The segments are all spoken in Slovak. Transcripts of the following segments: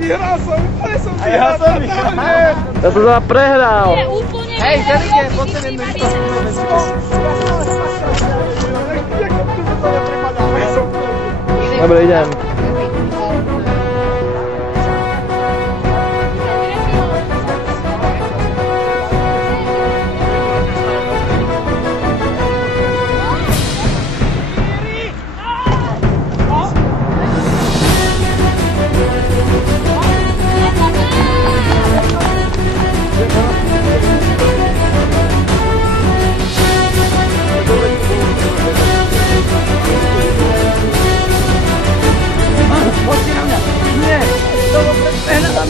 Vyhral som, úplne som vyhral. Ja som sa prehral. Hej, Želike, poď sem jednu Dobre, idem.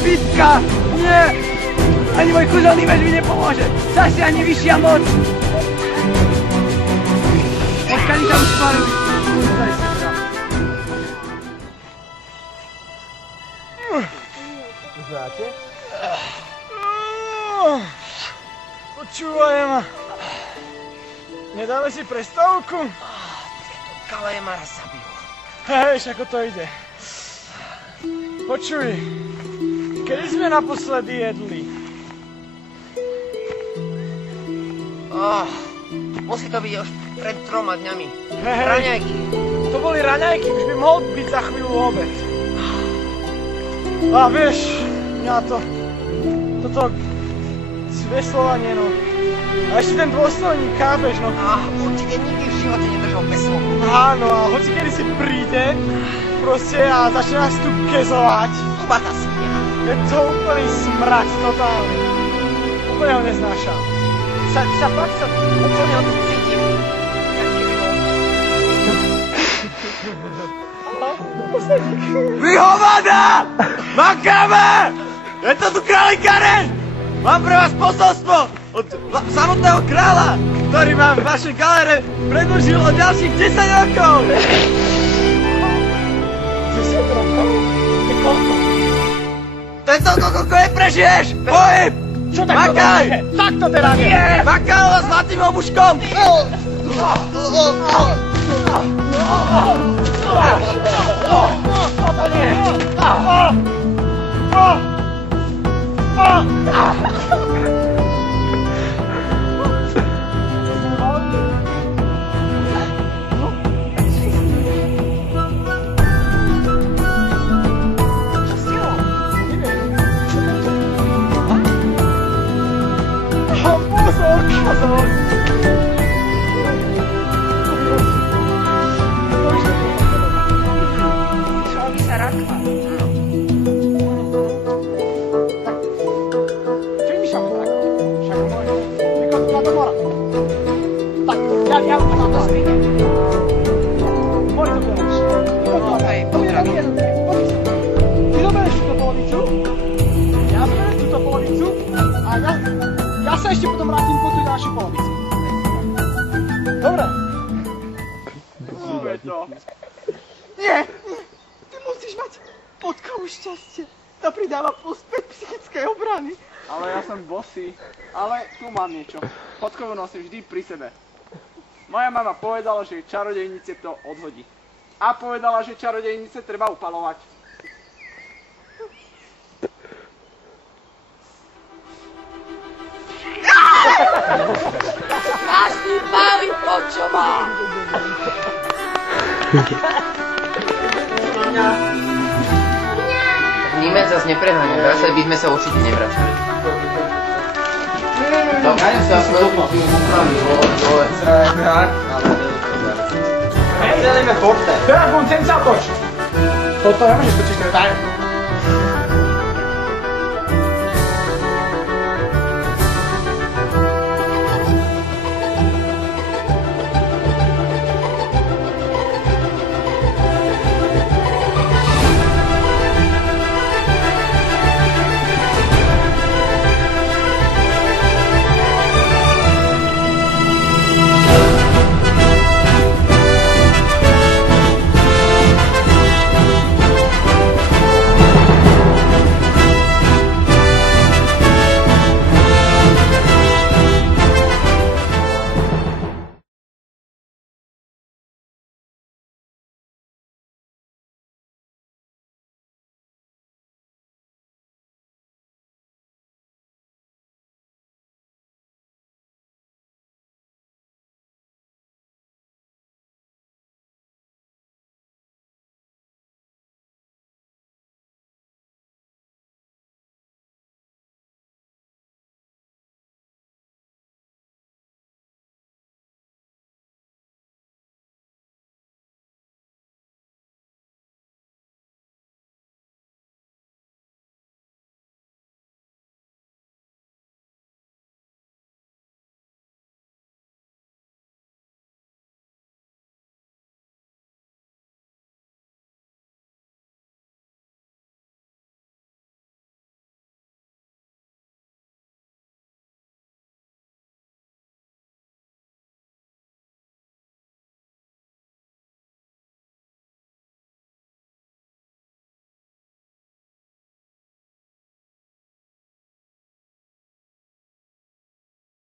Bitka! Nie! Ani môj kúzelný meč mi nepomôže! Zasiahni vyššia moc! Odkali sa už spálili! Poznáte? Počúvaj ma! Nedáme si prestávku? Tieto kaleje ma raz zabijú. Hej, ako to ide. Počuj, kedy sme naposledy jedli? Musí to byť už pred 3 dňami. Hej. Raňajky. To boli raňajky, už by mohol byť za chvíľu obed. A vieš, mňa toto zveslovanie, no. A ešte ten dôstojník, chápeš, no. Určite nikdy v živote nedržal veslo. Áno, a hoci kedy si príde, proste a začne nás tu kezovať. Ubata si mňa. Je to úplný smrad, totálny. Úplne ho neznášam. Sa fakt sa Úplne ho tu cítim. Vy hovada! Makáme! Je to tu králikárem! Mám pre vás posolstvo od samotného kráľa, ktorý vám v vašej galére predĺžil o ďalších 10 rokov! 10 rokov? To koľko? To je toľko, koľko neprežiješ! Pohyb! Čo tak to dáme? Tak to teda nie! Makaj ho zlatým obuškom! Ja sa ešte potom vrátim po tú ďalšiu polovicu. Dobre. Nie, ty musíš mať potkovú šťastie. To pridáva plus 5 psychickej obrany. Ale ja som bossy. Ale tu mám niečo. Podkovu nosím vždy pri sebe. Moja mama povedala, že čarodejnice to odhodí. A povedala, že čarodejnice treba upalovať. Máš mi baviť to, čo mám! Nímec zase nepreháňa, vracali by sme sa určite nevracali. Dokážem sa svoju popiu upraviť, dole. Hej, delíme porte. Teraz budem sem sa toč. Toto ja môžeš točiť, to je tak.